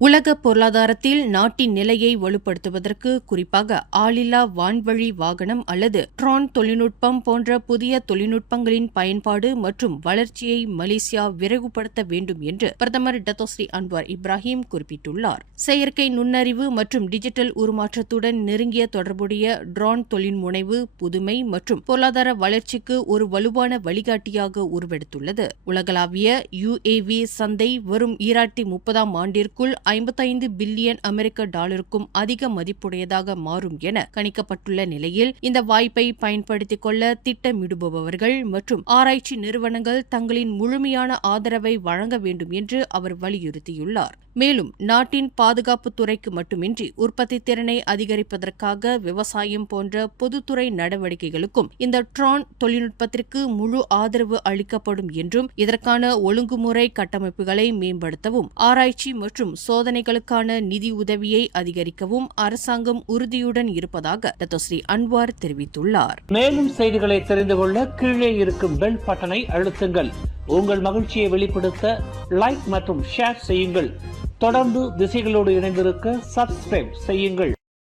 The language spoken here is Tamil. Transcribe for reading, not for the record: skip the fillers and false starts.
உலக பொருளாதாரத்தில் நாட்டின் நிலையை வலுப்படுத்துவதற்கு குறிப்பாக ஆளில்லா வான்வழி வாகனம் அல்லது ட்ரோன் தொழில்நுட்பம் போன்ற புதிய தொழில்நுட்பங்களின் பயன்பாடு மற்றும் வளர்ச்சியை மலேசியா விரைவுபடுத்த வேண்டும் என்று பிரதமர் டத்தோஸ்ரீ அன்வார் இப்ராஹிம் குறிப்பிட்டுள்ளார். செயற்கை நுண்ணறிவு மற்றும் டிஜிட்டல் உருமாற்றத்துடன் நெருங்கிய தொடர்புடைய ட்ரோன் தொழில்முனைவு புதுமை மற்றும் பொருளாதார வளர்ச்சிக்கு ஒரு வலுவான வழிகாட்டியாக உருவெடுத்துள்ளது. உலகளாவிய UAV சந்தை வரும் 2030 ஆண்டிற்குள் 55 பில்லியன் அமெரிக்க டாலருக்கும் அதிக மதிப்புடையதாக மாறும் என கணிக்கப்பட்டுள்ள நிலையில் இந்த வாய்ப்பை பயன்படுத்திக் கொள்ள திட்டமிடுபவர்கள் மற்றும் ஆராய்ச்சி நிறுவனங்கள் தங்களின் முழுமையான ஆதரவை வழங்க வேண்டும் என்று அவர் வலியுறுத்தியுள்ளார். மேலும் நாட்டின் பாதுகாப்புத் துறைக்கு மட்டுமின்றி உற்பத்தி திறனை அதிகரிப்பதற்காக விவசாயம் போன்ற பொதுத்துறை நடவடிக்கைகளுக்கும் இந்த ட்ரோன் தொழில்நுட்பத்திற்கு முழு ஆதரவு அளிக்கப்படும் என்றும் இதற்கான ஒழுங்குமுறை கட்டமைப்புகளை மேம்படுத்தவும் ஆராய்ச்சி மற்றும் சோதனைகளுக்கான நிதி உதவியை அதிகரிக்கவும் அரசாங்கம் உறுதியுடன் இருப்பதாக டத்தோஸ்ரீ அன்வார் தெரிவித்துள்ளார். மேலும் செய்திகளை தெரிந்து கொள்ள கீழே இருக்கும் பெல் பட்டனை அழுத்துங்கள். உங்கள் மகிழ்ச்சியை வெளிப்படுத்த லைக் மற்றும் ஷேர் செய்யுங்கள். தொடர்ந்து திசைகளோடு இணைந்திருக்க சப்ஸ்கிரைப் செய்யுங்கள்.